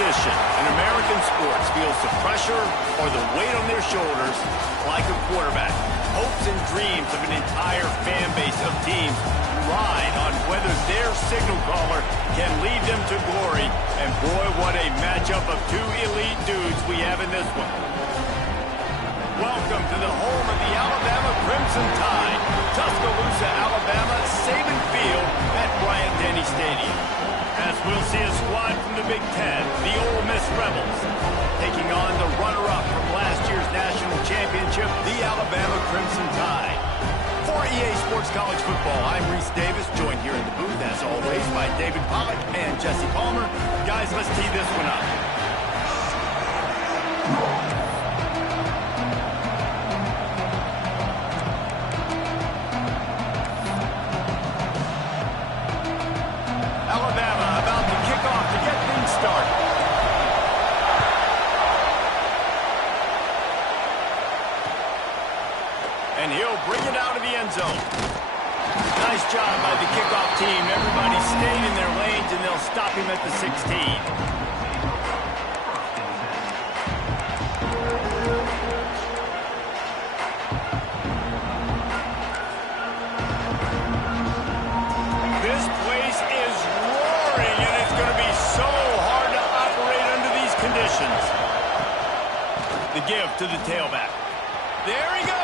position in American sports feels the pressure or the weight on their shoulders like a quarterback. Hopes and dreams of an entire fan base of teams ride on whether their signal caller can lead them to glory. And boy, what a matchup of two elite dudes we have in this one. Welcome to the home of the Alabama Crimson Tide, Tuscaloosa, Alabama, Saban Field at Bryant-Denny Stadium. As we'll see a squad from the Big Ten, the Ole Miss Rebels, taking on the runner-up from last year's national championship, the Alabama Crimson Tide. For EA Sports College Football, I'm Reese Davis, joined here in the booth, as always, by David Pollack and Jesse Palmer. Guys, let's tee this one up. Alabama about to kick off to get things started. And he'll bring it out of the end zone. Nice job by the kickoff team. Everybody stayed in their lanes, and they'll stop him at the 16. This place is roaring, and it's going to be so hard to operate under these conditions. The give to the tailback. There he goes.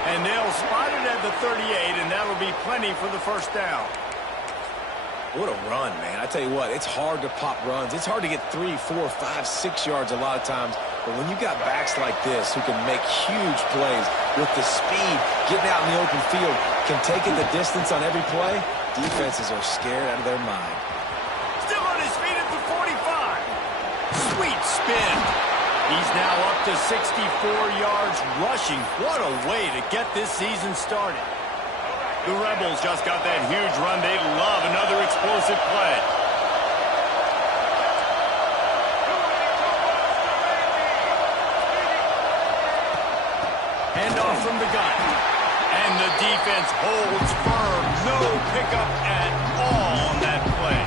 And they'll spot it at the 38, and that'll be plenty for the first down. What a run, man. I tell you what, it's hard to pop runs. It's hard to get 3, 4, 5, 6 yards a lot of times. But when you got backs like this who can make huge plays with the speed, getting out in the open field, can take it the distance on every play, defenses are scared out of their mind. Still on his feet at the 45. Sweet spin. He's now up to 64 yards rushing. What a way to get this season started. The Rebels just got that huge run. They love another explosive play. Handoff from the gun. And the defense holds firm. No pickup at all on that play.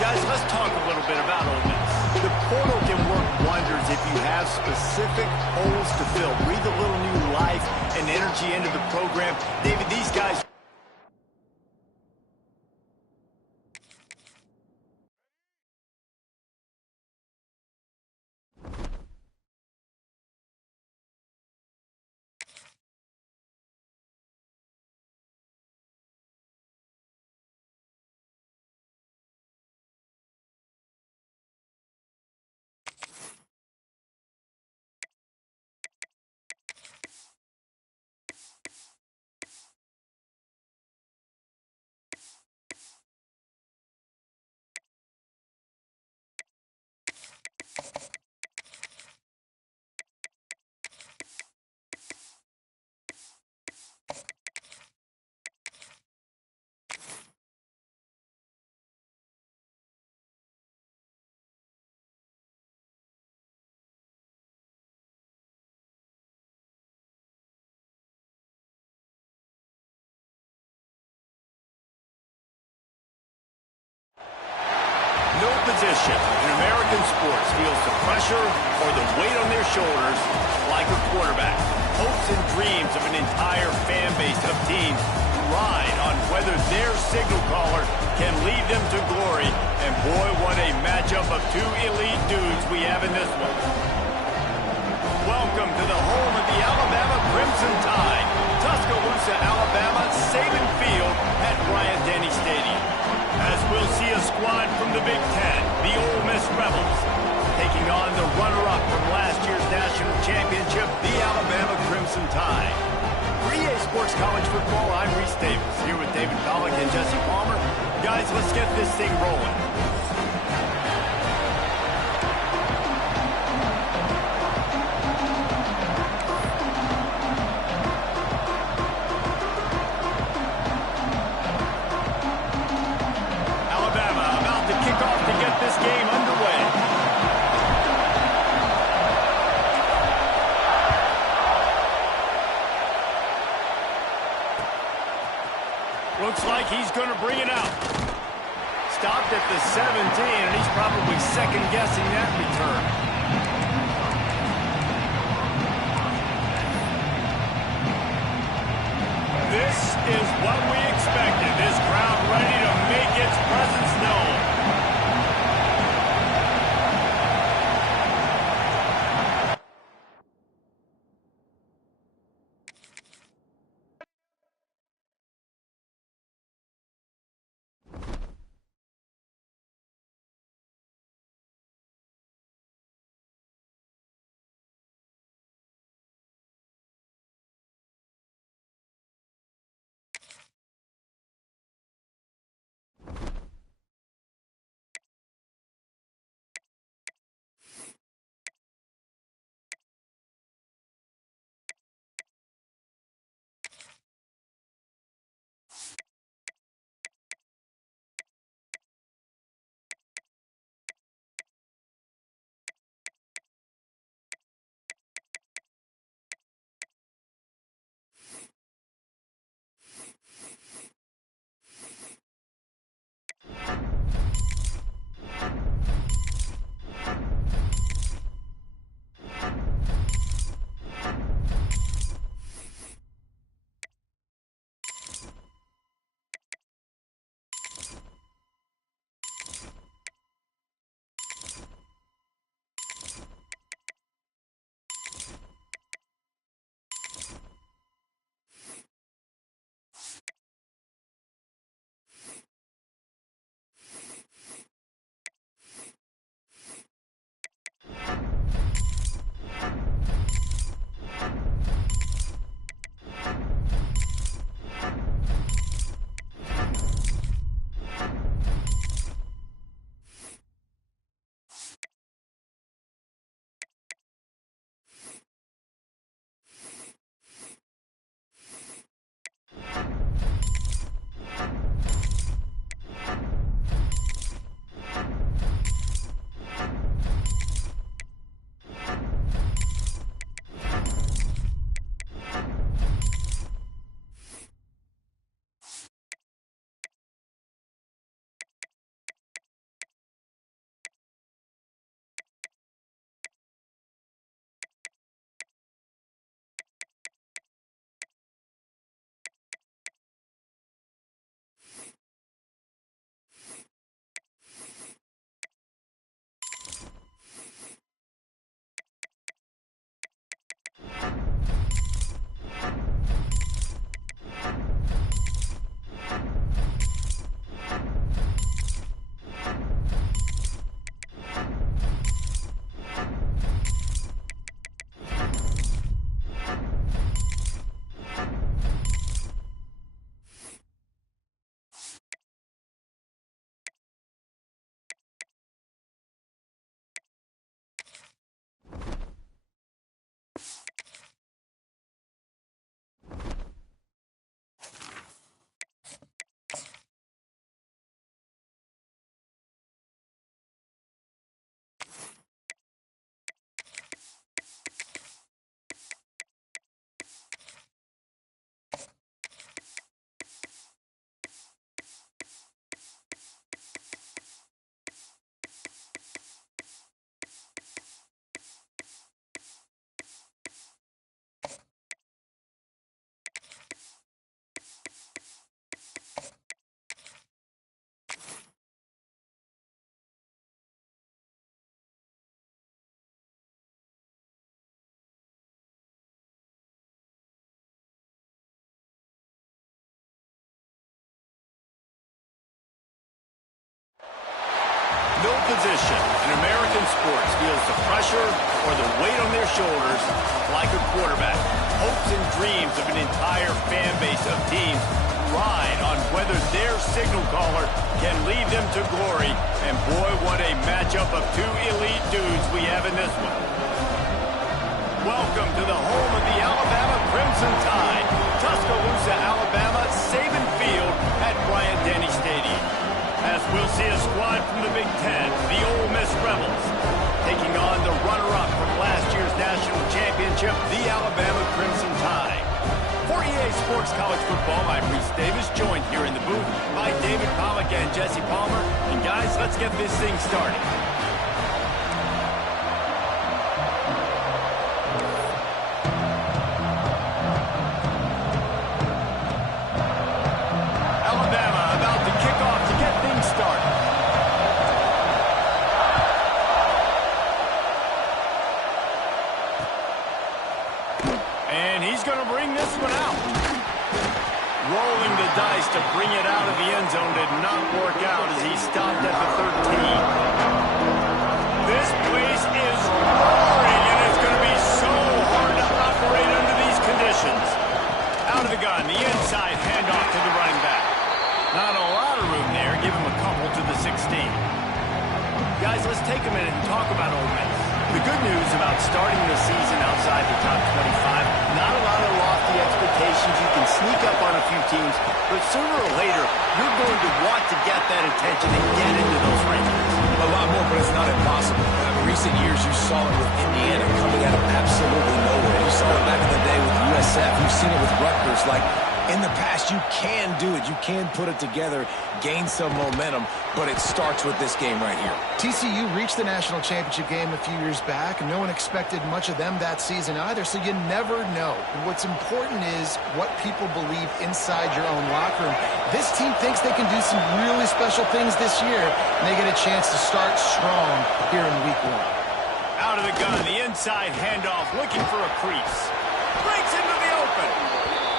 Guys, let's talk a little bit about Ole Miss. The portal can work wonders if you have specific holes to fill. Breathe a little new life and energy into the program. David, these guys... No position in American sports feels the pressure or the weight on their shoulders like a quarterback. Hopes and dreams of an entire fan base of teams ride on whether their signal caller can lead them to glory. And boy, what a matchup of two elite dudes we have in this one. Welcome to the home of the Alabama Crimson Tide, Tuscaloosa, Alabama, Saban Field at Bryant-Denny Stadium. As we'll see a squad from the Big Ten, the Ole Miss Rebels, taking on the runner-up from last year's national championship, the Alabama Crimson Tide. For EA Sports College Football, I'm Reese Davis, here with David Pollack and Jesse Palmer. Guys, let's get this thing rolling. Looks like he's going to bring it out. stopped at the 17, and he's probably second-guessing that return. This is what we expected. This crowd ready to make its presence known. No position in American sports feels the pressure or the weight on their shoulders like a quarterback. Hopes and dreams of an entire fan base of teams ride on whether their signal caller can lead them to glory. And boy, what a matchup of two elite dudes we have in this one. Welcome to the home of the Alabama Crimson Tide, Tuscaloosa, Alabama, Saban Field at Bryant-Denny Stadium. As we'll see a squad from the Big Ten, the Ole Miss Rebels, taking on the runner-up from last year's national championship, the Alabama Crimson Tide. For EA Sports College Football, I'm Reese Davis, joined here in the booth by Dave David Pollack and Jesse Palmer. And guys, let's get this thing started. Alabama about to kick off to get things started. And he's going to bring this one out. Rolling the dice to bring it out of the end zone did not work out as he stopped at the 13. This place is roaring, and it's going to be so hard to operate under these conditions. Out of the gun, the inside handoff to the running back. Not a lot of room there. Give him a couple to the 16. Guys, let's take a minute and talk about Ole Miss. The good news about starting the season outside the top 25, not a lot of lofty expectations. You can sneak up on a few teams, but sooner or later, you're going to want to get that attention and get into those rankings. A lot more, but it's not impossible. In recent years, you saw it with Indiana coming out of absolutely nowhere. You saw it back in the day with USF. You've seen it with Rutgers. Like, in the past, you can do it. You can put it together, gain some momentum, but it starts with this game right here. TCU reached the national championship game a few years back, and no one expected much of them that season either, so you never know. And what's important is what people believe inside your own locker room. This team thinks they can do some really special things this year, and they get a chance to start strong here in week 1. Out of the gun, the inside handoff, looking for a crease. Breaks into the open.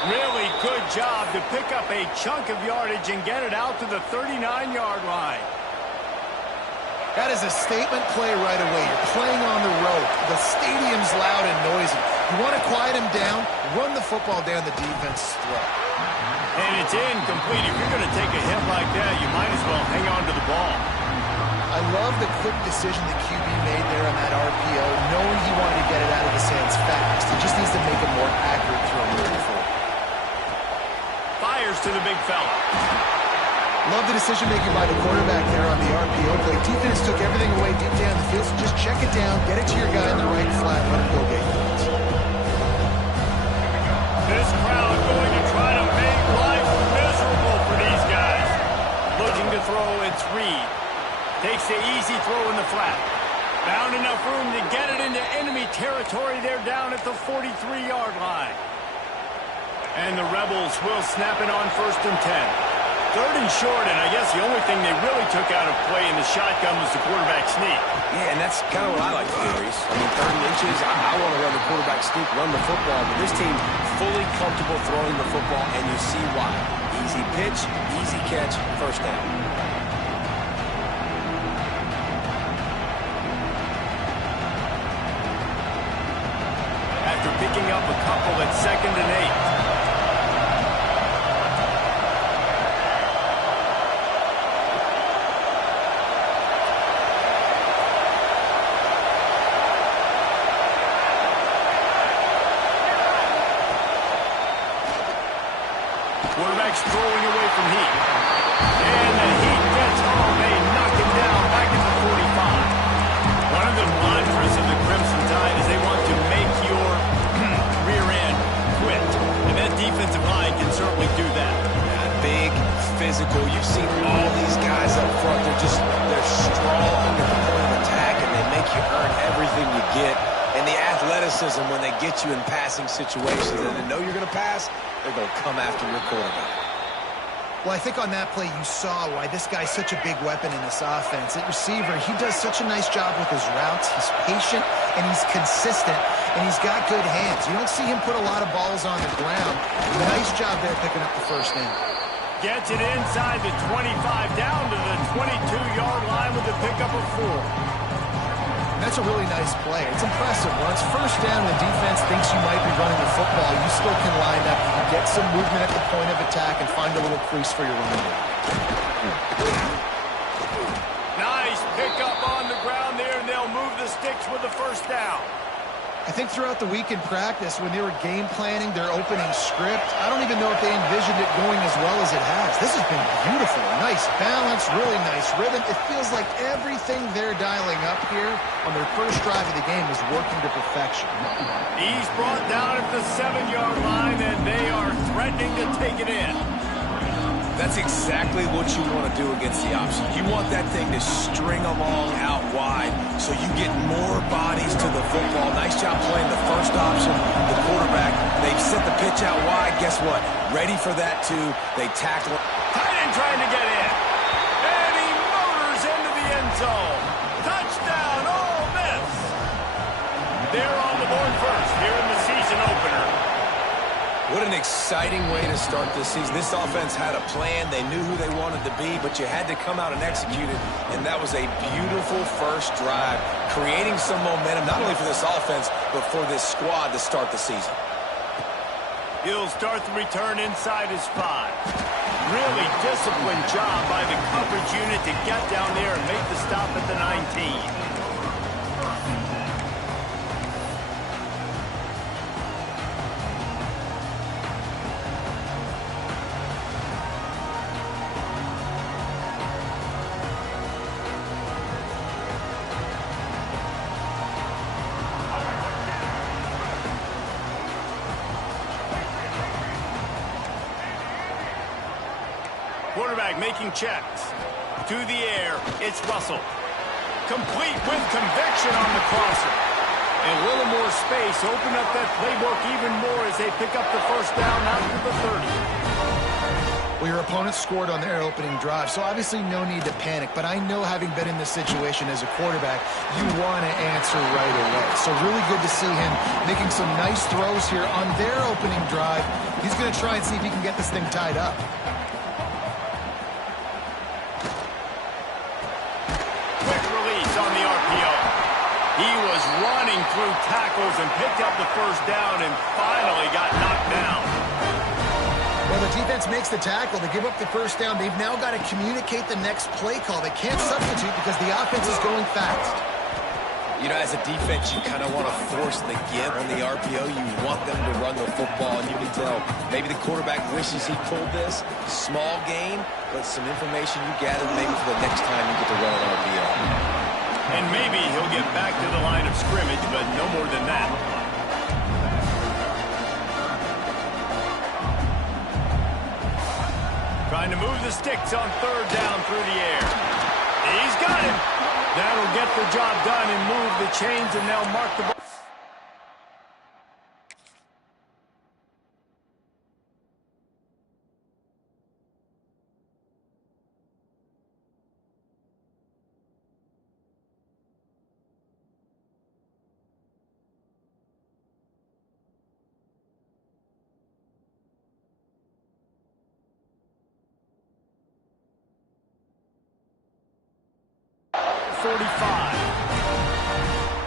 Really good job to pick up a chunk of yardage and get it out to the 39-yard line. That is a statement play right away. You're playing on the road. The stadium's loud and noisy. You want to quiet him down, run the football down the defense's throat. And it's incomplete. If you're going to take a hit like that, you might as well hang on to the ball. I love the quick decision the QB made there on that RPO, knowing he wanted to get it out of his hands fast. He just needs to make a more accurate throw moving forward. Fires to the big fella. Love the decision-making by the quarterback there on the RPO play. Defense took everything away deep down the field, so just check it down, get it to your guy in the right flat, let him go get it. This crowd going to try to make life miserable for these guys. Looking to throw, it's Reed. Takes the easy throw in the flat. Found enough room to get it into enemy territory. They're down at the 43-yard line. And the Rebels will snap it on 1st and 10. 3rd and short, and I guess the only thing they really took out of play in the shotgun was the quarterback sneak. Yeah, and that's kind of what I like to do, Reese. I mean, 3rd and inches, I want to run the quarterback sneak, run the football, but this team fully comfortable throwing the football, and you see why. Easy pitch, easy catch, 1st down. After picking up a couple at 2nd and 8. Quarterback's throwing away from Heat. And the Heat gets home. They knock him down back at the 45. One of the mantras of the Crimson Tide is they want to make your rear end quit. And that defensive line can certainly do that. Big, physical. You've seen all these guys up front. They're strong at the point of attack, and they make you earn everything you get. And the athleticism when they get you in passing situations and they know you're going to pass, they're going to come after your quarterback. Well, I think on that play you saw why this guy's such a big weapon in this offense. At receiver, he does such a nice job with his routes. He's patient, and he's consistent, and he's got good hands. You don't see him put a lot of balls on the ground. Nice job there picking up the 1st down. Gets it inside the 25, down to the 22-yard line with a pickup of 4. That's a really nice play. It's impressive. When it's 1st down, the defense thinks you might be running the football. You still can line up. You can get some movement at the point of attack and find a little crease for your running back. Nice pickup on the ground there, and they'll move the sticks with the 1st down. I think throughout the week in practice, when they were game planning their opening script, I don't even know if they envisioned it going as well as it has. This has been beautiful. Nice balance, really nice rhythm. It feels like everything they're dialing up here on their 1st drive of the game is working to perfection. He's brought down at the 7-yard line, and they are threatening to take it in. That's exactly what you want to do against the option. You want that thing to string along out wide so you get more bodies to the football. Nice job playing the first option, the quarterback. They've set the pitch out wide. Guess what? Ready for that, too. They tackle. Tight end trying to get in. And he motors into the end zone. Touchdown, Ole Miss. They're on the board first here in the season opener. What an exciting way to start this season. This offense had a plan. They knew who they wanted to be, but you had to come out and execute it, and that was a beautiful first drive, creating some momentum, not only for this offense, but for this squad to start the season. He'll start the return inside his 5. Really disciplined job by the coverage unit to get down there and make the stop at the 19. Quarterback making checks. To the air, it's Russell. Complete with conviction on the crosser. And a little more space, open up that playbook even more as they pick up the first down out to the 30. Well, your opponent scored on their opening drive, so obviously no need to panic. But I know, having been in this situation as a quarterback, you want to answer right away. So really good to see him making some nice throws here on their opening drive. He's going to try and see if he can get this thing tied up. On the RPO. He was running through tackles and picked up the first down and finally got knocked down. Well, the defense makes the tackle. They give up the first down. They've now got to communicate the next play call. They can't substitute because the offense is going fast. You know, as a defense, you kind of want to force the give on the RPO. You want them to run the football, and you can tell maybe the quarterback wishes he pulled this. Small gain, but some information you gather maybe for the next time you get to run an RPO. And maybe he'll get back to the line of scrimmage, but no more than that. Trying to move the sticks on third down through the air. He's got him. That'll get the job done and move the chains, and they'll mark the ball.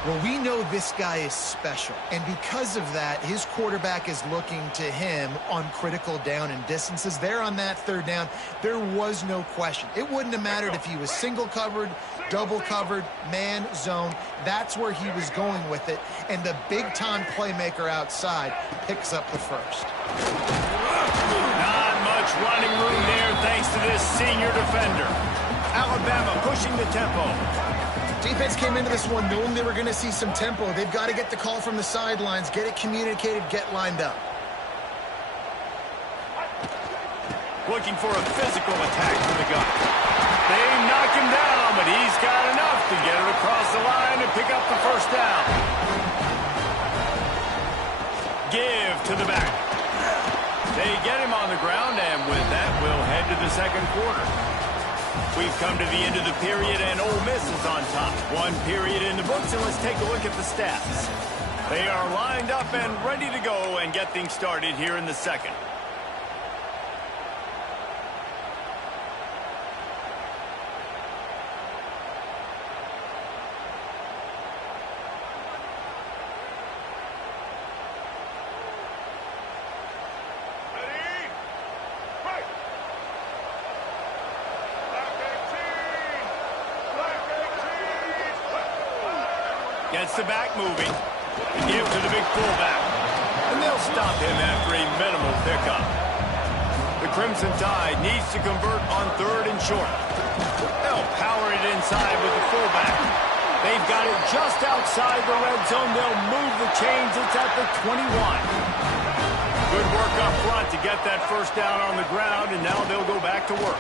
Well, we know this guy is special, and because of that, his quarterback is looking to him on critical down and distances. There on that third down, there was no question. It wouldn't have mattered if he was single covered, double covered, man, zone. That's where he was going with it, and the big-time playmaker outside picks up the first. Not much running room there thanks to this senior defender. Alabama pushing the tempo. Defense came into this one knowing they were going to see some tempo. They've got to get the call from the sidelines, get it communicated, get lined up. Looking for a physical attack from the gun. They knock him down, but he's got enough to get it across the line and pick up the first down. Give to the back. They get him on the ground, and with that, we'll head to the second quarter. We've come to the end of the period, and Ole Miss is on top. One period in the books, and let's take a look at the stats. They are lined up and ready to go and get things started here in the second. Gets the back moving. Give to the big fullback. And they'll stop him after a minimal pickup. The Crimson Tide needs to convert on third and short. They'll power it inside with the fullback. They've got it just outside the red zone. They'll move the chains. It's at the 21. Good work up front to get that first down on the ground, and now they'll go back to work.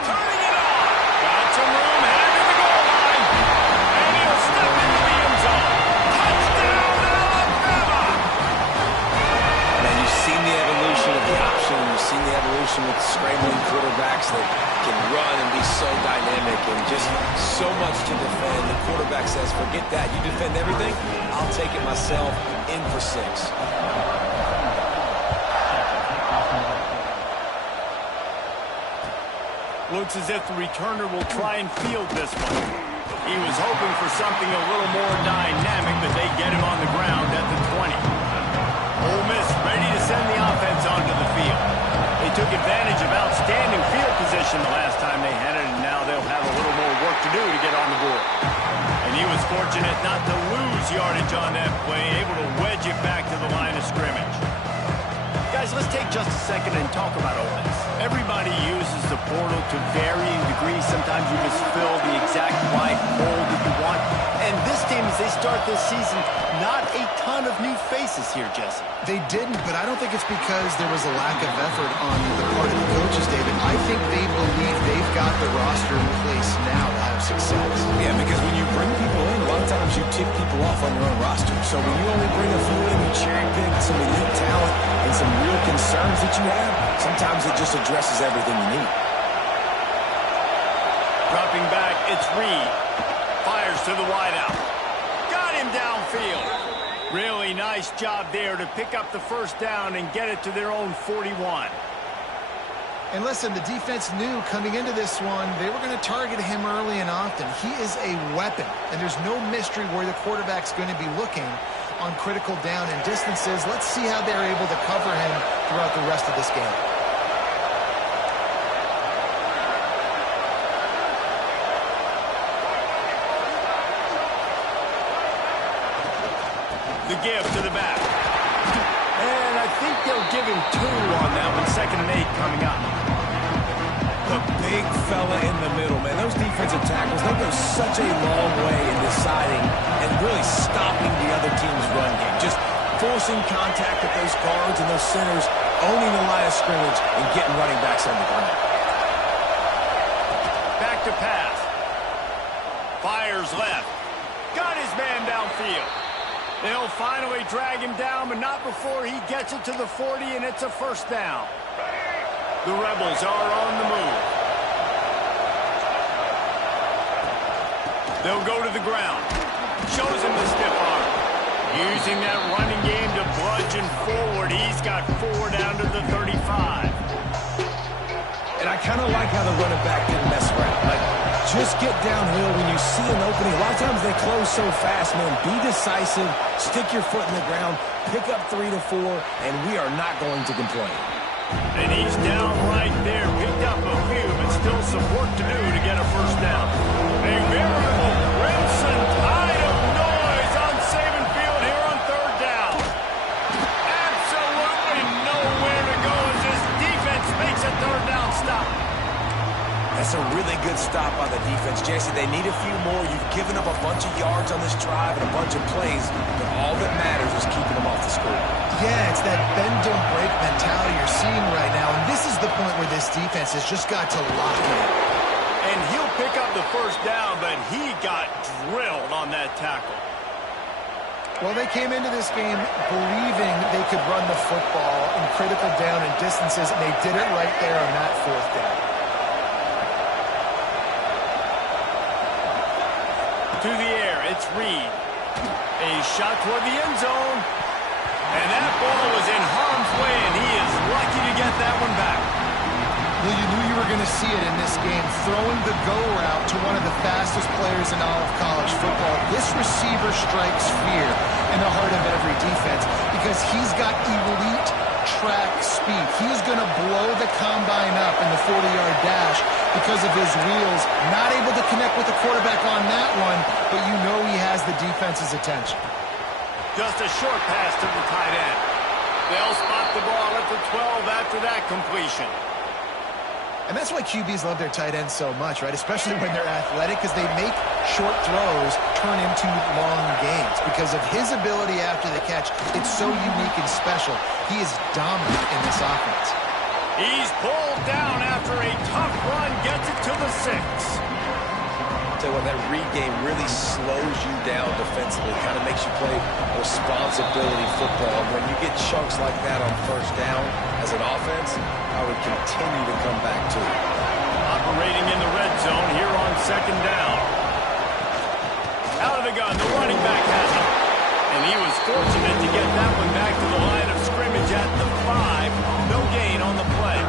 Turning it on. Got some room, headed to the goal line. And he'll step into the end zone. Touchdown, Alabama! Man, you've seen the evolution of the option. You've seen the evolution with scrambling quarterbacks that can run and be so dynamic and just so much to defend. The quarterback says, forget that. You defend everything, I'll take it myself. In for 6. Looks as if the returner will try and field this one. He was hoping for something a little more dynamic, but they get him on the ground at the 20. Ole Miss ready to send the offense onto the field. They took advantage of outstanding field position the last time they had it, and now they'll have a little more work to do to get on the board. And he was fortunate not to lose yardage on that play, able to wedge it back to the line of scrimmage. Guys, let's take just a second and talk about Ole Miss. Everybody uses the portal to varying degrees. Sometimes you just fill the exact right hole that you want. And this team, as they start this season, not a ton of new faces here, Jesse. They didn't, but I don't think it's because there was a lack of effort on the part of the coaches, David. I think they believe they've got the roster in place now to have success. Yeah, because when you bring people in, a lot of times you tick people off on your own roster. So when you only bring a few in, you cherry pick some elite talent and some real concerns that you have, sometimes it just addresses everything you need. Dropping back, it's Reed. Fires to the wideout. Got him downfield. Really nice job there to pick up the first down and get it to their own 41. And listen, the defense knew coming into this one, they were going to target him early and often. He is a weapon, and there's no mystery where the quarterback's going to be looking on critical down and distances. Let's see how they're able to cover him throughout the rest of this game. The give to the back. And I think they'll give him 2 on that one. 2nd and 8 coming up. The big fella in the middle, man. Those defensive tackles, they go such a long way in deciding and really stopping the other team's run game. Just forcing contact with those guards and those centers, owning the line of scrimmage, and getting running backs on the ground. Back to pass. Fires left. Got his man downfield. They'll finally drag him down, but not before he gets it to the 40, and it's a first down. The Rebels are on the move. They'll go to the ground. Shows him the stiff arm. Using that running game to bludgeon forward. He's got 4 down to the 35. And I kind of like how the running back didn't mess around. Like, just get downhill when you see an opening. A lot of times they close so fast, man. Be decisive, stick your foot in the ground, pick up 3 to 4, and we are not going to complain. And he's down right there. Picked up a few, but still some work to do to get a first down. A veritable crimson tide of noise on Saban Field here on 3rd down. Absolutely nowhere to go as this defense makes a 3rd down stop. That's a really good stop by the defense. Jason, they need a few more. You've given up a bunch of yards on this drive and a bunch of plays, but all that matters is keeping them off the score. Yeah, it's that bend, don't break mentality you're seeing right now, and this is the point where this defense has just got to lock in. And he'll pick up the first down, but he got drilled on that tackle. Well, they came into this game believing they could run the football in critical down and distances, and they did it right there on that 4th down. To the air, it's Reed. A shot toward the end zone. And that ball was in harm's way, and he is lucky to get that one back. Well, you knew you were going to see it in this game, throwing the go route to one of the fastest players in all of college football. This receiver strikes fear in the heart of every defense because he's got elite track speed. He's going to blow the combine up in the 40-yard dash because of his wheels. Not able to connect with the quarterback on that one, but you know he has the defense's attention. Just a short pass to the tight end. They'll spot the ball at the 12 after that completion. And that's why QBs love their tight ends so much, right? Especially when they're athletic, because they make short throws turn into long gains. Because of his ability after the catch, it's so unique and special. He is dominant in this offense. He's pulled down after a tough run, gets it to the 6. Tell you what, that read game really slows you down defensively, kind of makes you play responsibility football. And when you get chunks like that on first down as an offense, I would continue to come back to it. Operating in the red zone here on second down. Out of the gun, the running back has it. And he was fortunate to get that one back to the line of scrimmage at the 5. No gain on the play.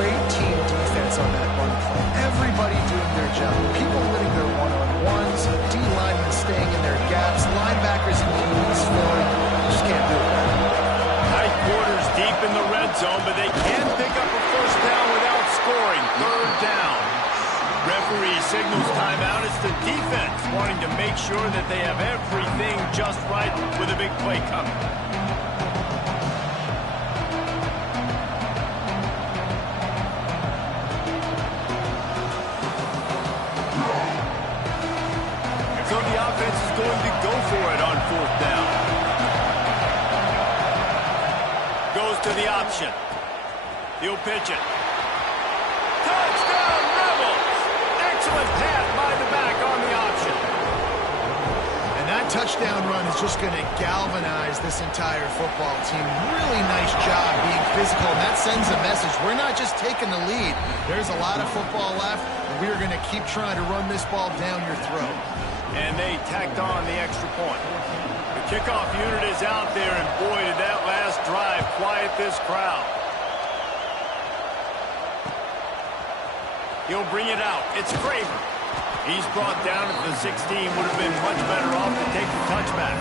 Great team defense on that run play. Everybody doing their job. People winning their one-on-ones, D-linemen staying in their gaps, linebackers and DBs filling. Just can't do it. Tight quarters deep in the red zone, but they can't pick up a first down without scoring. Third down. Referee signals timeout. It's the defense wanting to make sure that they have everything just right with a big play coming. So the offense is going to go for it on fourth down. Goes to the option. He'll pitch it. Touchdown, Rebels! Excellent pass by the back on the option. And that touchdown run is just going to galvanize this entire football team. Really nice job being physical, and that sends a message. We're not just taking the lead. There's a lot of football left, and we are going to keep trying to run this ball down your throat. And they tacked on the extra point. The kickoff unit is out there, and boy, did that last drive quiet this crowd. He'll bring it out. It's Kramer. He's brought down at the 16. Would have been much better off to take the touchback.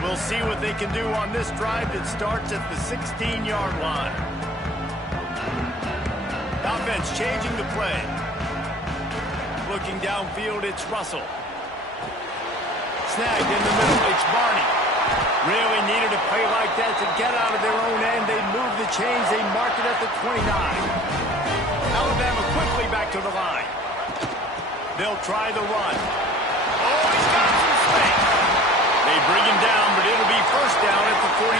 We'll see what they can do on this drive that starts at the 16-yard line. Offense changing the play. Looking downfield, it's Russell. Snagged in the middle, it's Barney. Really needed a play like that to get out of their own end. They move the chains, they mark it at the 29. Alabama quickly back to the line. They'll try the run. Oh, he's got some space. They bring him down, but it'll be first down at the 42.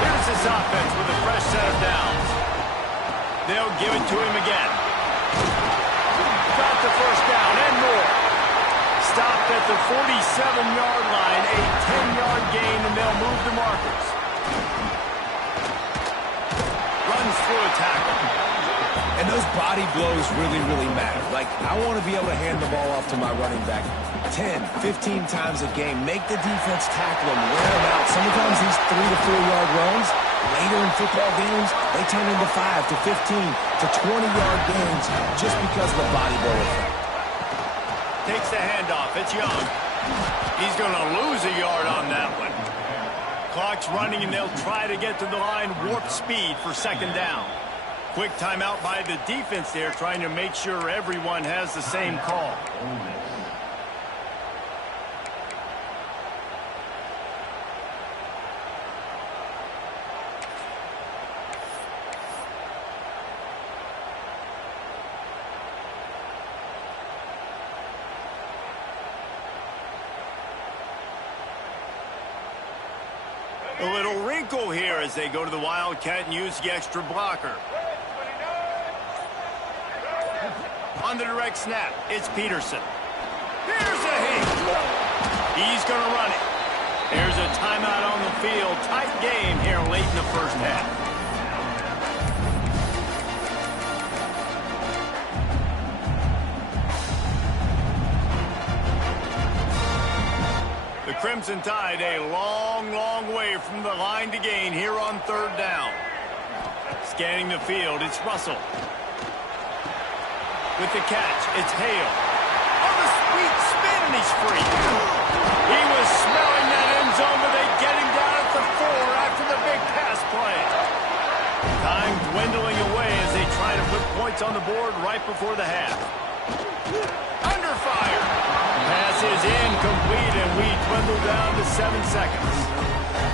Here's this offense with a fresh set of downs. They'll give it to him again. Got the first down and more. Stopped at the 47-yard line, a 10-yard gain, and they'll move the markers. Runs through a tackle. And those body blows really, really matter. Like, I want to be able to hand the ball off to my running back 10, 15 times a game. Make the defense tackle him, wear him out. Sometimes these 3 to 4 yard runs, later in football games, they turn into 5 to 15 to 20-yard gains just because of the body blow effect. Takes the handoff. It's Young. He's going to lose a yard on that one. Clock's running, and they'll try to get to the line warp speed for second down. Quick timeout by the defense there, trying to make sure everyone has the same call. A little wrinkle here as they go to the Wildcat and use the extra blocker. On the direct snap, it's Peterson. Here's a hit. He's going to run it. There's a timeout on the field. Tight game here late in the first half. The Crimson Tide a long, long way from the line to gain here on third down. Scanning the field, it's Russell. With the catch, it's Hale. On the sweet spin, and he's free. He was smelling that end zone, but they get him down at the 4 after the big pass play. Time dwindling away as they try scored right before the half. Under fire. Pass is incomplete, and we dwindle down to 7 seconds.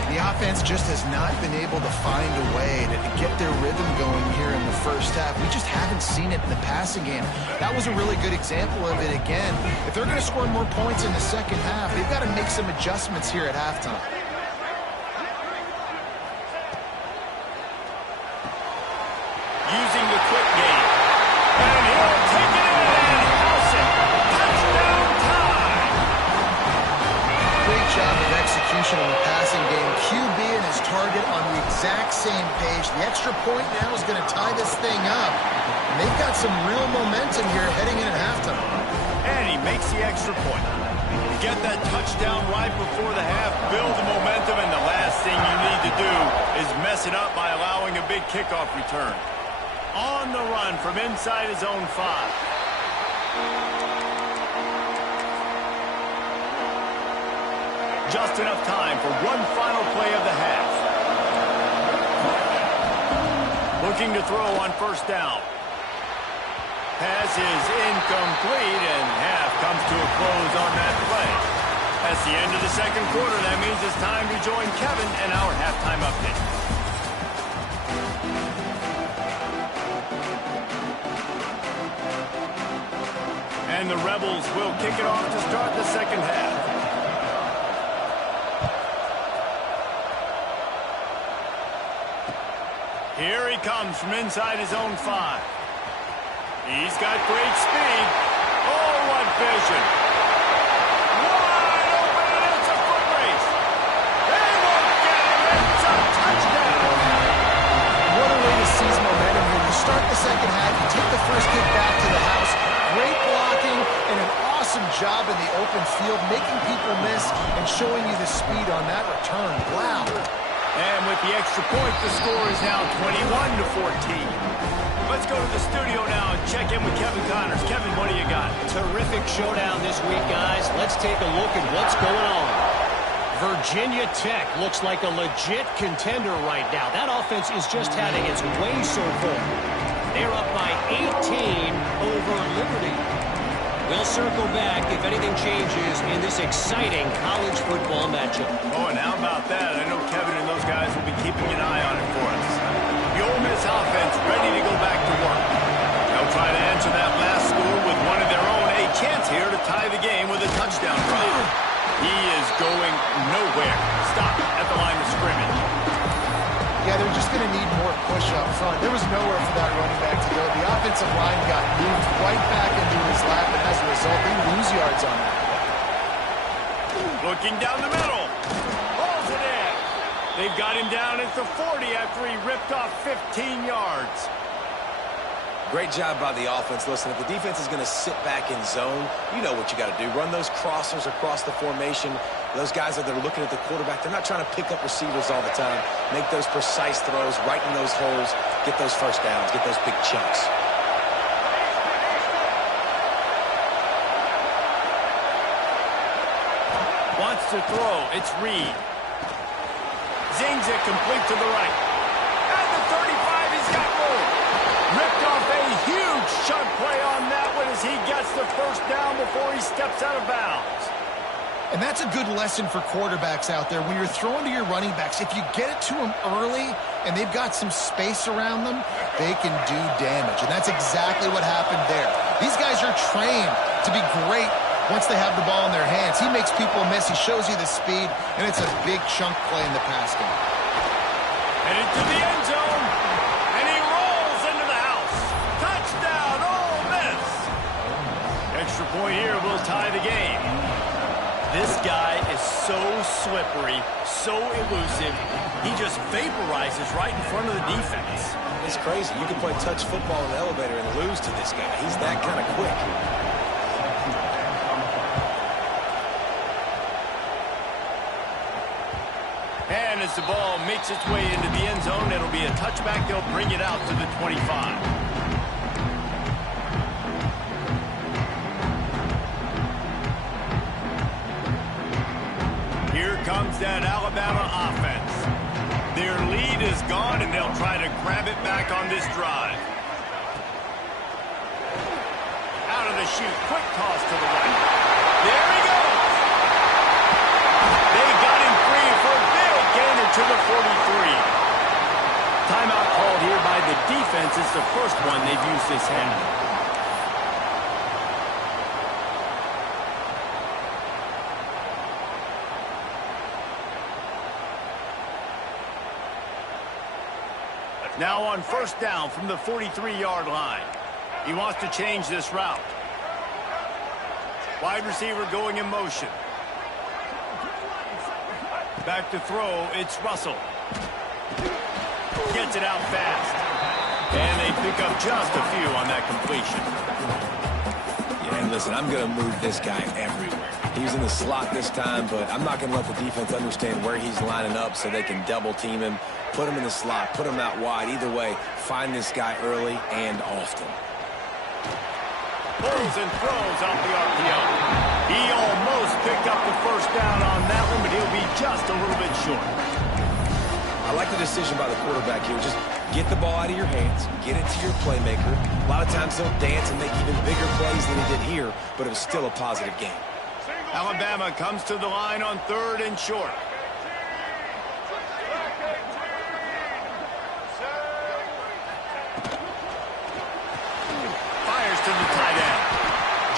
The offense just has not been able to find a way to get their rhythm going here in the first half. We just haven't seen it in the passing game. That was a really good example of it again. If they're going to score more points in the second half, they've got to make some adjustments here at halftime. Using the quick game. And he'll take it in and house it. Touchdown time. Great job of execution on the passing game. QB and his target on the exact same page. The extra point now is going to tie this thing up. And they've got some real momentum here heading in at halftime. And he makes the extra point. Get that touchdown right before the half, build the momentum, and the last thing you need to do is mess it up by allowing a big kickoff return. On the run from inside his own 5. Just enough time for one final play of the half. Looking to throw on first down. Pass is incomplete, and half comes to a close on that play. That's the end of the second quarter. That means it's time to join Kevin and our halftime update. And the Rebels will kick it off to start the second half. Here he comes from inside his own 5. He's got great speed. Oh, what vision. Wide open, and it's a foot race. They won't get him. It's a touchdown. What a way to seize momentum here. You start the second half, you take the first kick back to the house. Great blocking and an awesome job in the open field, making people miss and showing you the speed on that return. Wow. And with the extra point, the score is now 21-14. Let's go to the studio now and check in with Kevin Connors. Kevin, what do you got? Terrific showdown this week, guys. Let's take a look at what's going on. Virginia Tech looks like a legit contender right now. That offense is just having its way so far. They're up by 18 over Liberty. We'll circle back if anything changes in this exciting college football matchup. Oh, and how about that? I know Kevin and those guys will be keeping an eye on it for us. The Ole Miss offense ready to go back to work. They'll try to answer that last score with one of their own. A chance here to tie the game with a touchdown drive. He is going nowhere. Stop at the line of scrimmage. Yeah, they're just going to need more push up front. There was nowhere for that running back to go. The offensive line got moved right back into his lap, and as a result, they lose yards on that. Looking down the middle. Hauls it in. They've got him down at the 40 after he ripped off 15 yards. Great job by the offense. Listen, if the defense is going to sit back in zone, you know what you got to do. Run those crossers across the formation. Those guys that are looking at the quarterback, they're not trying to pick up receivers all the time. Make those precise throws, right in those holes, get those first downs, get those big chunks. Wants to throw. It's Reed. Zings it complete to the right. At the 35, he's got room. Ripped off a huge chunk play on that one as he gets the first down before he steps out of bounds. And that's a good lesson for quarterbacks out there. When you're throwing to your running backs, if you get it to them early and they've got some space around them, they can do damage. And that's exactly what happened there. These guys are trained to be great once they have the ball in their hands. He makes people miss. He shows you the speed, and it's a big chunk play in the pass game. Headed to the end zone, and he rolls into the house. Touchdown, Ole Miss. Extra point here will tie the game. This guy is so slippery, so elusive. He just vaporizes right in front of the defense. It's crazy. You can play touch football in the elevator and lose to this guy. He's that kind of quick. And as the ball makes its way into the end zone, it'll be a touchback. They'll bring it out to the 25. Here comes that Alabama offense. Their lead is gone, and they'll try to grab it back on this drive. out of the chute. Quick toss to the right. There he goes. They got him free for a big gainer to the 43. Timeout called here by the defense. It's the first one they've used this half. Now on first down from the 43-yard line. He wants to change this route. Wide receiver going in motion. Back to throw, it's Russell. Gets it out fast. And they pick up just a few on that completion. Yeah, and listen, I'm going to move this guy everywhere. He's in the slot this time, but I'm not going to let the defense understand where he's lining up so they can double team him, put him in the slot, put him out wide. Either way, find this guy early and often. Pulls and throws off the RPO. He almost picked up the first down on that one, but he'll be just a little bit short. I like the decision by the quarterback here. Just get the ball out of your hands, get it to your playmaker. A lot of times he'll dance and make even bigger plays than he did here, but it was still a positive game. Alabama comes to the line on 3rd and short. Fires to the tight end.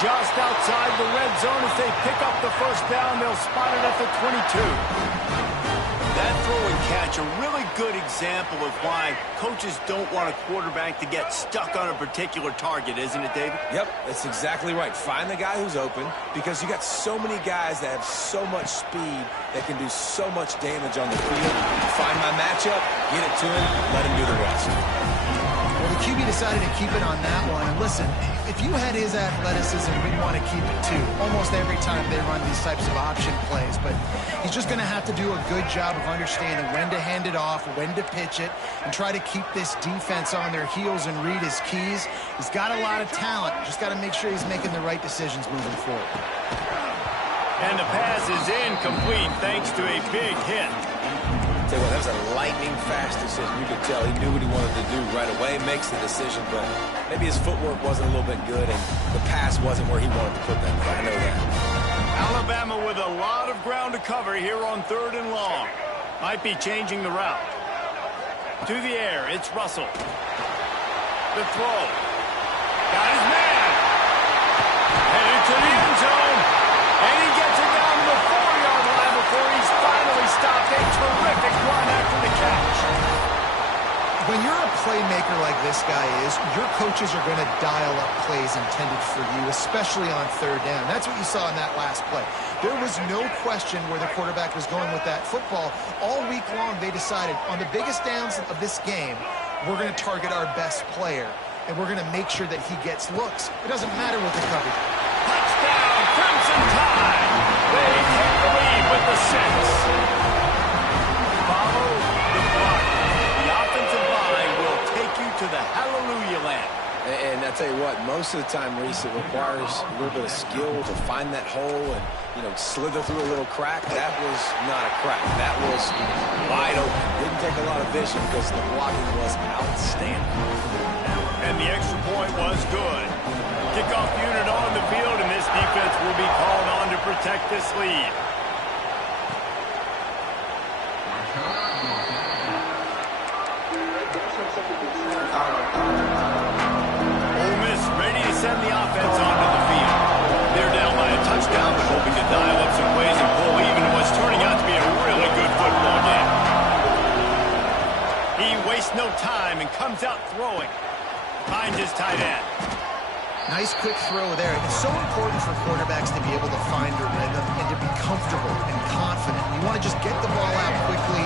Just outside the red zone as they pick up the first down. They'll spot it at the 22. That throw and catch, a really good example of why coaches don't want a quarterback to get stuck on a particular target, isn't it, David? Yep, that's exactly right. Find the guy who's open because you got so many guys that have so much speed that can do so much damage on the field. Find my matchup, get it to him, let him do the rest. Well, the QB decided to keep it on that one. And listen, if you had his athleticism, we'd want to keep it too. Almost every time they run these types of option plays. But he's just going to have to do a good job of understanding when to hand it off, when to pitch it, and try to keep this defense on their heels and read his keys. He's got a lot of talent. Just got to make sure he's making the right decisions moving forward. And the pass is incomplete thanks to a big hit. Tell you what, that was a lightning-fast decision. You could tell he knew what he wanted to do right away, makes the decision, but maybe his footwork wasn't a little bit good, and the pass wasn't where he wanted to put that. I know that. Alabama with a lot of ground to cover here on 3rd and long. Might be changing the route. To the air, it's Russell. The throw. Got his man. Headed to the end zone. And he gets it down to the 4-yard line before he's finally stopped. A terrific run after the catch. When you're a playmaker like this guy is, your coaches are going to dial up plays intended for you, especially on 3rd down. That's what you saw in that last play. There was no question where the quarterback was going with that football. All week long, they decided on the biggest downs of this game, we're going to target our best player, and we're going to make sure that he gets looks. It doesn't matter what the coverage is. Touchdown, Crimson Tide. They take the lead with the 6. Follow the block. The offensive line will take you to the hallelujah land. And I tell you what, most of the time, Reese, it requires a little bit of skill to find that hole and, you know, slither through a little crack. That was not a crack. That was wide open. Didn't take a lot of vision because the blocking was outstanding. And the extra point was good. Kickoff unit on the field, and this defense will be called on to protect this lead. Ole Miss ready to send the offense onto the field. They're down by a touchdown, but hoping to dial up some plays and pull even in what's turning out to be a really good football game. He wastes no time and comes out throwing. Finds his tight end. Nice quick throw there. It's so important for quarterbacks to be able to find a rhythm and to be comfortable and confident. You want to just get the ball out quickly,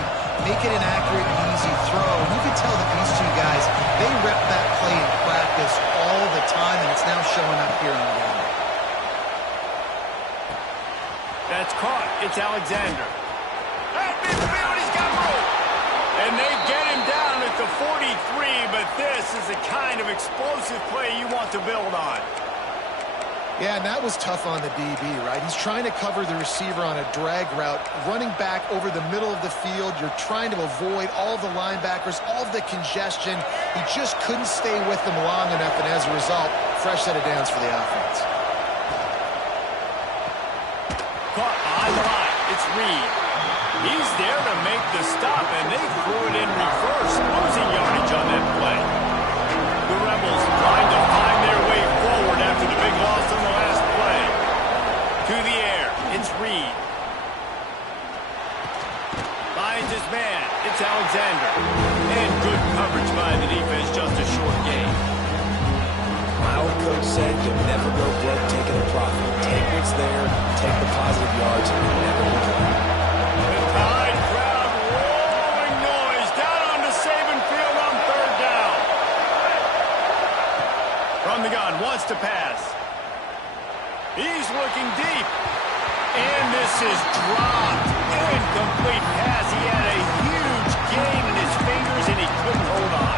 make it an accurate and easy throw. You can tell that these two guys, they rep that play in practice all the time, and it's now showing up here on the game. That's caught. It's Alexander. At midfield, he's got room. And they get him down at the 43, but this is the kind of explosive play you want to build on. Yeah, and that was tough on the DB, right? He's trying to cover the receiver on a drag route, running back over the middle of the field. You're trying to avoid all the linebackers, all of the congestion. He just couldn't stay with them long enough, and as a result, fresh set of downs for the offense. Caught behind the line. It's Reed. He's there to make the stop, and they threw it in reverse, losing yardage on that play. The Rebels trying to find their way forward after the big loss on the last play. To the air. It's Reed. Finds his man. It's Alexander. And good coverage by the defense, just a short gain. My old coach said you'll never go broke taking a profit. Take what's there, take the positive yards, and you'll never complain. The Tide crowd rolling noise down onto Saban Field on third down. From the gun, wants to pass. He's looking deep. And this is dropped. Incomplete pass. He had a huge gain in his fingers, and he couldn't hold on.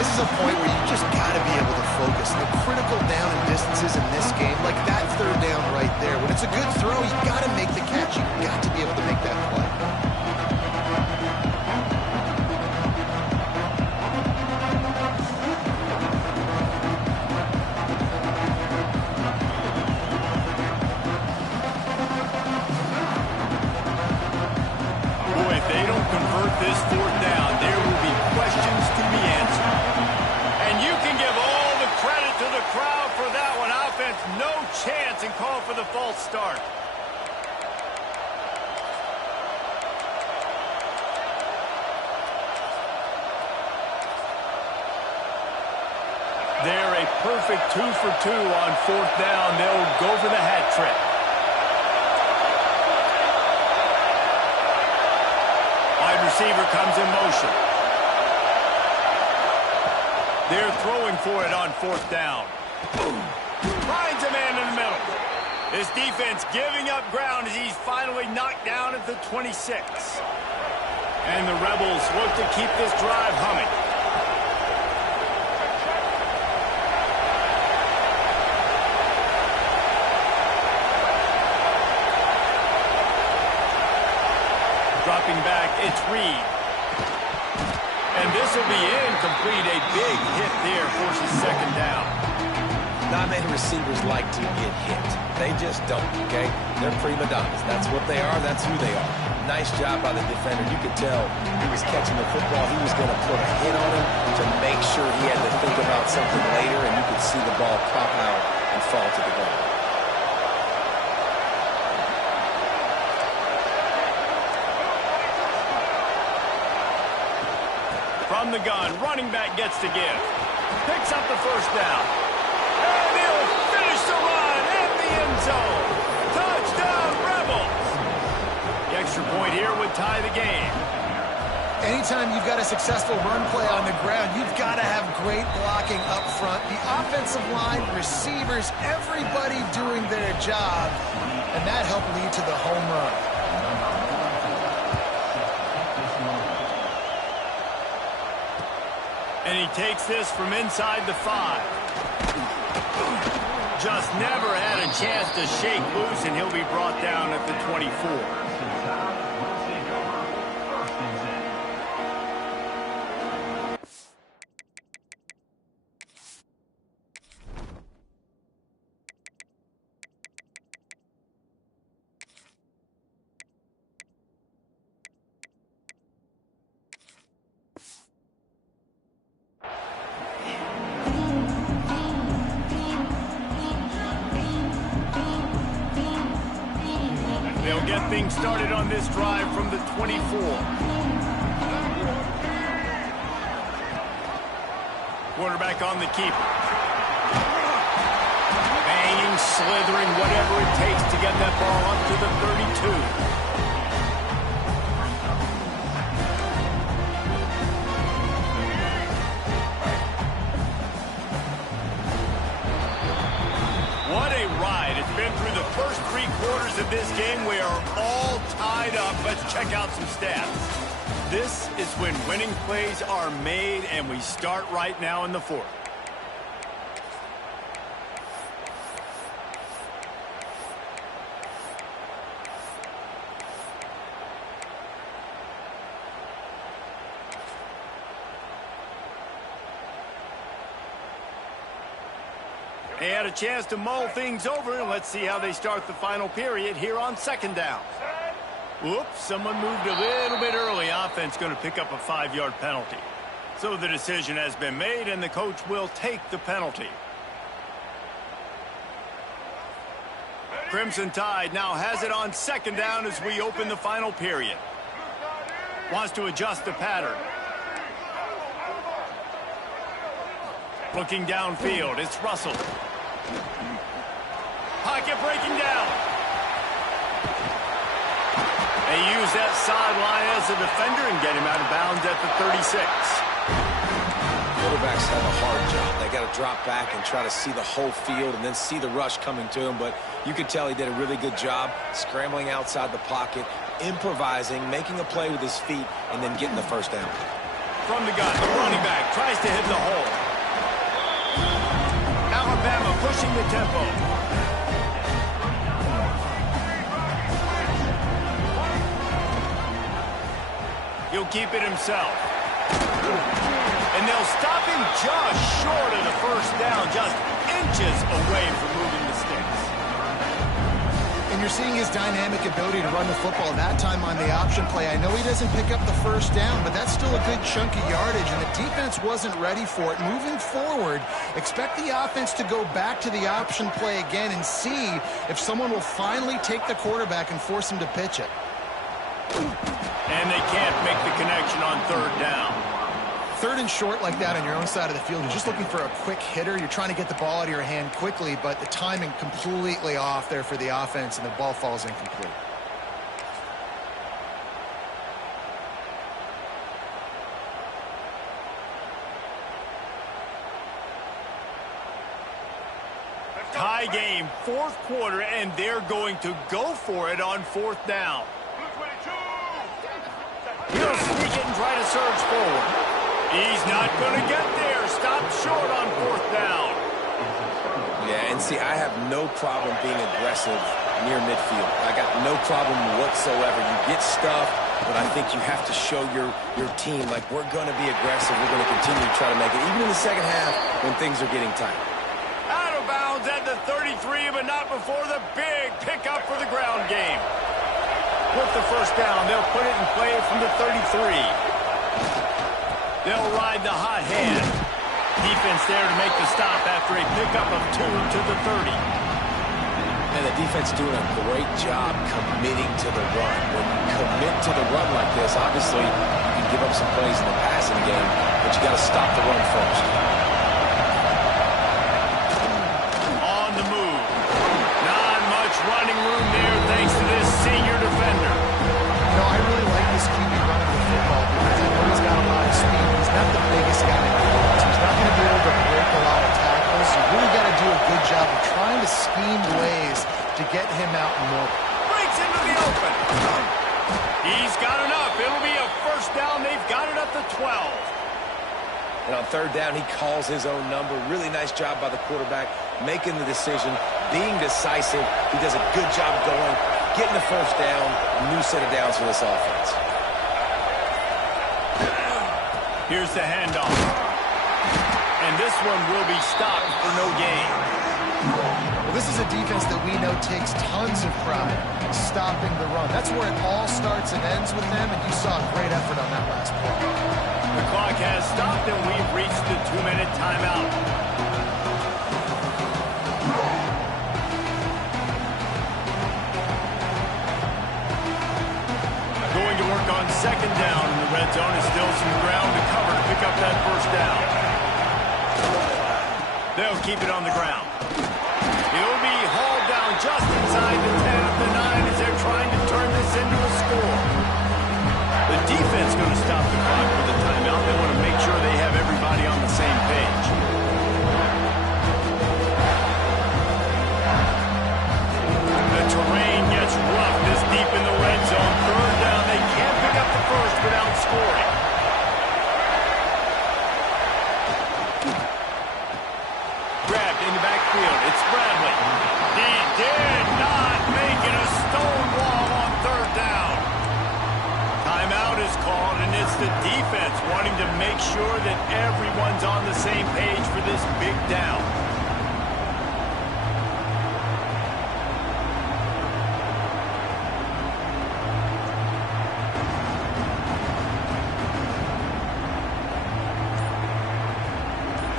This is a point where you just got to be able to focus. The critical down and distances in this game, like that third down right there. When it's a good throw, you got to make the catch. You got to be able to make that play. This fourth down, there will be questions to be answered. And you can give all the credit to the crowd for that one. Offense, no chance, and call for the false start. They're a perfect 2 for 2 on fourth down. They'll go for the hat trick. Receiver comes in motion. They're throwing for it on fourth down. Finds a man in the middle. This defense giving up ground as he's finally knocked down at the 26. And the Rebels look to keep this drive humming. Dropping back, it's Reed. And this will be incomplete. A big hit there forces second down. Not many receivers like to get hit. They just don't, okay? They're prima donnas. That's what they are. That's who they are. Nice job by the defender. You could tell he was catching the football. He was going to put a hit on him to make sure he had to think about something later, and you could see the ball pop out and fall to the ground. From the gun, running back gets to give. Picks up the first down. And he'll finish the run in the end zone. Touchdown, Rebels. The extra point here would tie the game. Anytime you've got a successful run play on the ground, you've got to have great blocking up front. The offensive line, receivers, everybody doing their job. And that helped lead to the home run. And he takes this from inside the 5. Just never had a chance to shake loose, and he'll be brought down at the 24. They'll get things started on this drive from the 24. Quarterback on the keeper. Banging, slithering, whatever it takes to get that ball up to the 32. What a ride. It's been through the first 3 quarters of this game. We are all tied up. Let's check out some stats. This is when winning plays are made, and we start right now in the 4th. They had a chance to mull things over, and let's see how they start the final period here on second down. Whoops, someone moved a little bit early. Offense going to pick up a 5-yard penalty. So the decision has been made, and the coach will take the penalty. Crimson Tide now has it on second down as we open the final period. Wants to adjust the pattern. Looking downfield, it's Russell. Pocket breaking down. They use that sideline as a defender and get him out of bounds at the 36. Quarterbacks have a hard job. They got to drop back and try to see the whole field and then see the rush coming to him. But you could tell he did a really good job scrambling outside the pocket, improvising, making a play with his feet, and then getting the first down. From the gun, the running back tries to hit the hole. Alabama pushing the tempo. He'll keep it himself. And they'll stop him just short of the first down, just inches away from moving the sticks. And you're seeing his dynamic ability to run the football, that time on the option play. I know he doesn't pick up the first down, but that's still a good chunk of yardage, and the defense wasn't ready for it. Moving forward, expect the offense to go back to the option play again and see if someone will finally take the quarterback and force him to pitch it. And they can't make the connection on third down. Third and short like that on your own side of the field, you're just looking for a quick hitter. You're trying to get the ball out of your hand quickly, but the timing completely off there for the offense, and the ball falls incomplete. Tie game, fourth quarter, and they're going to go for it on fourth down. He'll sneak it and try to surge forward. He's not going to get there. Stop short on fourth down. Yeah, and see, I have no problem being aggressive near midfield. I got no problem whatsoever. You get stuffed, but I think you have to show your team, like, we're going to be aggressive. We're going to continue to try to make it, even in the second half when things are getting tight. Out of bounds at the 33, but not before the big pickup for the ground game. With the first down, they'll put it in play from the 33. They'll ride the hot hand. Defense there to make the stop after a pickup of 2 to the 30. And the defense doing a great job committing to the run. When you commit to the run like this, obviously you can give up some plays in the passing game, but you got to stop the run first. On the move. Not much running room there thanks to this senior defender. You know, I really like this QB running the football because I know he's got a lot of speed. He's not the biggest guy in the field, so he's not going to be able to break a lot of tackles. You really got to do a good job of trying to scheme ways to get him out more. Breaks into the open. He's got enough. It'll be a first down. They've got it up to 12. And on third down, he calls his own number. Really nice job by the quarterback, making the decision, being decisive. He does a good job going, getting the first down. New set of downs for this offense. Here's the handoff. And this one will be stopped for no gain. Well, this is a defense that we know takes tons of pride stopping the run. That's where it all starts and ends with them, and you saw a great effort on that last play. The clock has stopped, and we've reached the 2-minute timeout. Going to work on second down in the red zone. Is still some ground to cover to pick up that first down. They'll keep it on the ground. He'll be hauled down just inside the 10 of the 9 as they're trying to turn this into a score. The defense going to stop the clock for the timeout. They want to make sure they have everybody on the same page. The terrain gets rough this deep in the red zone. Third down, they can't pick up the first without scoring. Grabbed in the backfield. It's Bradley. He did not make it a stone wall on third down. Timeout is called, and it's the defense wanting to make sure that everyone's on the same page for this big down.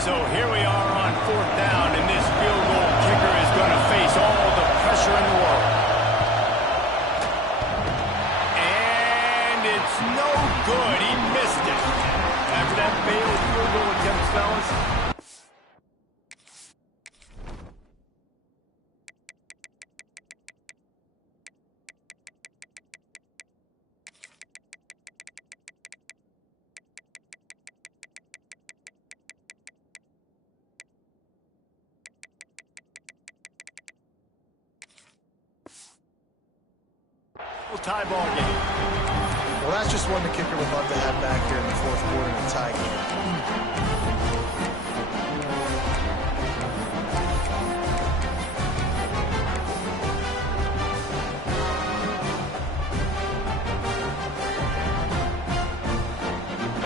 So here we are on 4th down, and this field goal kicker is going to face all the pressure in the world. And it's no good. He missed it. After that failed field goal attempt, fellas, tie ball game. Well, that's just one the kicker would love to have back here in the 4th quarter in a tie game.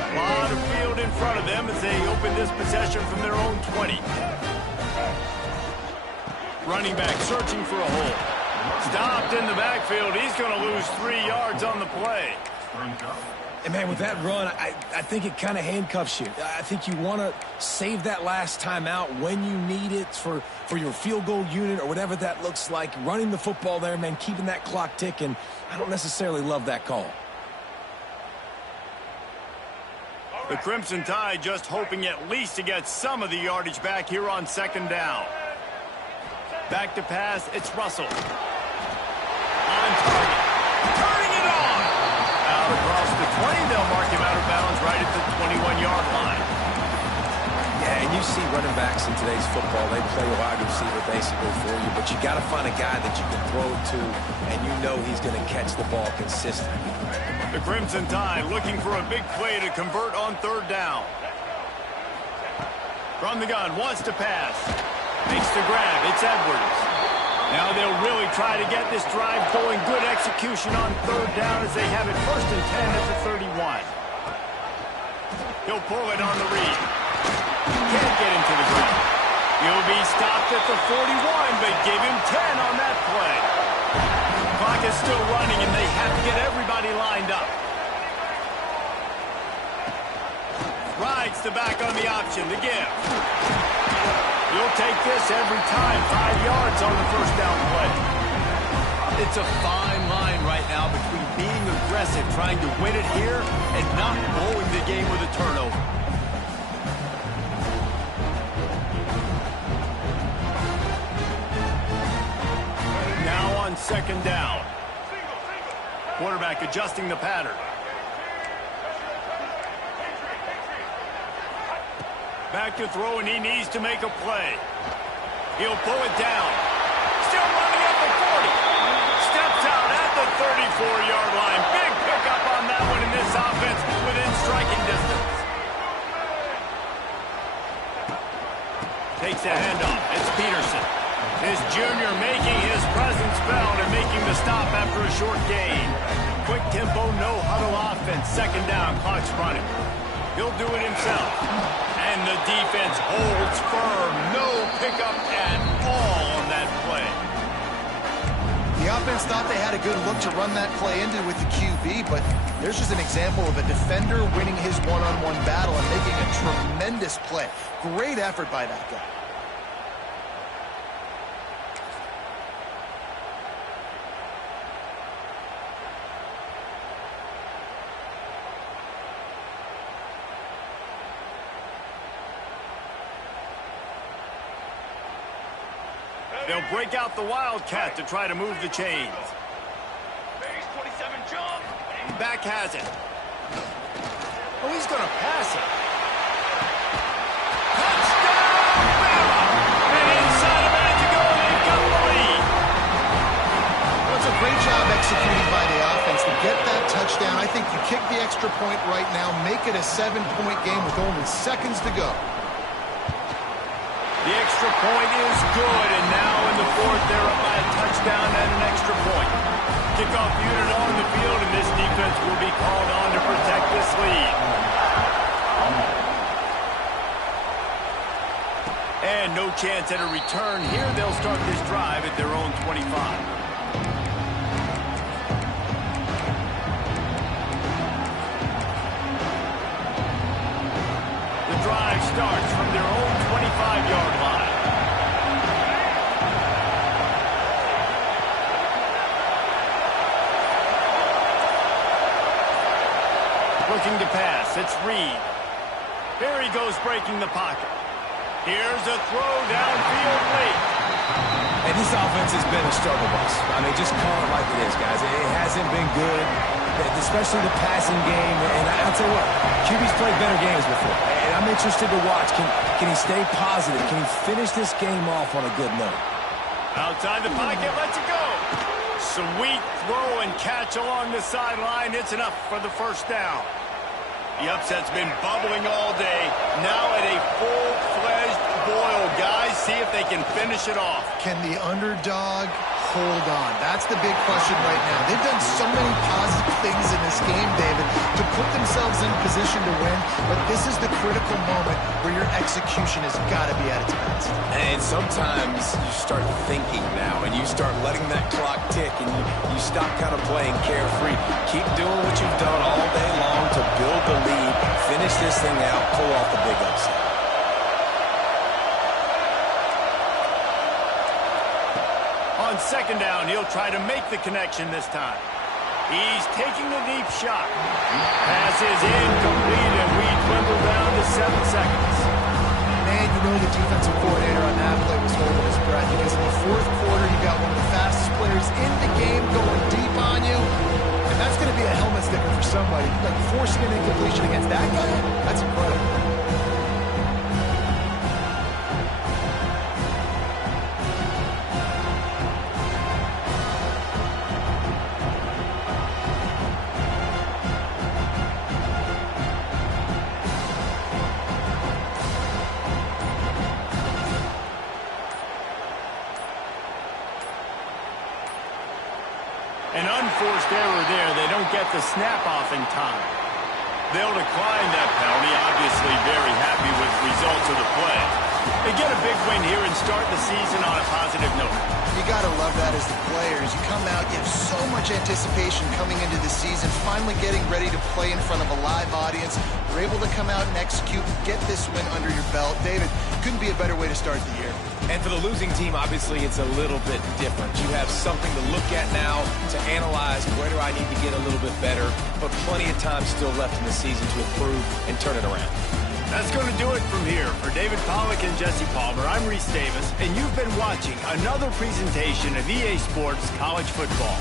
A lot of field in front of them as they open this possession from their own 20. Running back searching for a hole. Stopped in the backfield. He's going to lose 3 yards on the play. And, man, with that run, I think it kind of handcuffs you. I think you want to save that last time out when you need it for your field goal unit or whatever that looks like. Running the football there, man, keeping that clock ticking. I don't necessarily love that call. The Crimson Tide just hoping at least to get some of the yardage back here on 2nd down. Back to pass, it's Russell. On target. Turning it on. Out across the 20, they'll mark him out of bounds right at the 21-yard line. Yeah, and you see running backs in today's football, they play wide receiver basically for you, but you got to find a guy that you can throw it to, and you know he's going to catch the ball consistently. The Crimson Tide looking for a big play to convert on 3rd down. From the gun, wants to pass. Makes the grab. It's Edwards. Now they'll really try to get this drive going. Good execution on 3rd down as they have it 1st and 10 at the 31. He'll pull it on the read. Can't get him to the ground. He'll be stopped at the 41, but give him 10 on that play. Clock is still running, and they have to get everybody lined up. Rides the back on the option to give. You'll take this every time. 5 yards on the 1st down play. It's a fine line right now between being aggressive, trying to win it here, and not blowing the game with a turnover. Now on 2nd down. Quarterback adjusting the pattern. Back to throw, and he needs to make a play. He'll pull it down. Still running at the 40. Steps out at the 34-yard line. Big pickup on that one in this offense within striking distance. Takes a handoff. It's Peterson. This junior making his presence felt and making the stop after a short gain. Quick tempo, no huddle offense. 2nd down, clock's running. He'll do it himself. And the defense holds firm. No pickup at all on that play. The offense thought they had a good look to run that play into with the QB, but there's just an example of a defender winning his one-on-one battle and making a tremendous play. Great effort by that guy. They'll break out the Wildcat to try to move the chains. Back has it. Oh, he's going to pass it. Touchdown, Bama! And inside a minute to go, they've got the lead. Well, it's a great job executing by the offense to get that touchdown. I think you kick the extra point right now, make it a 7-point game with only seconds to go. The extra point is good, and now in the 4th, they're up by a touchdown and an extra point. Kickoff unit on the field, and this defense will be called on to protect this lead. And no chance at a return here. They'll start this drive at their own 25. The drive starts from their own 5-yard line. Looking to pass. It's Reed. Here he goes breaking the pocket. Here's a throw downfield late. And this offense has been a struggle bus. I mean, just call it like it is, guys. It hasn't been good, especially the passing game. And I'll tell you what, QB's played better games before. And I'm interested to watch. Can he stay positive? Can he finish this game off on a good note? Outside the pocket, lets it go. Sweet throw and catch along the sideline. It's enough for the first down. The upset's been bubbling all day. Now at a full-fledged boil. Guys, see if they can finish it off. Can the underdog hold on? That's the big question right now. They've done so many positive things in this game, David, to put themselves in position to win, but this is the critical moment where your execution has got to be at its best. And sometimes you start thinking now, and you start letting that clock tick, and you stop kind of playing carefree. Keep doing what you've done all day long to build the lead, finish this thing out, pull off the big upset. On second down, he'll try to make the connection this time. He's taking the deep shot. Pass is incomplete, and we dwindle down to 7 seconds. Man, you know the defensive coordinator on that play was holding his breath, because in the fourth quarter, you got one of the fastest players in the game going deep on you, and that's going to be a helmet sticker for somebody. Like forcing an incompletion against that guy, that's incredible. An unforced error there. They don't get the snap off in time. They'll decline that penalty. Obviously very happy with the results of the play. They get a big win here and start the season on a positive note. You got to love that as the players. You come out, you have so much anticipation coming into the season, finally getting ready to play in front of a live audience. You're able to come out and execute, get this win under your belt. David, couldn't be a better way to start the year. And for the losing team, obviously, it's a little bit different. You have something to look at now, to analyze where do I need to get a little bit better, but plenty of time still left in the season to improve and turn it around. That's going to do it from here. For David Pollack and Jesse Palmer, I'm Reese Davis, and you've been watching another presentation of EA Sports College Football.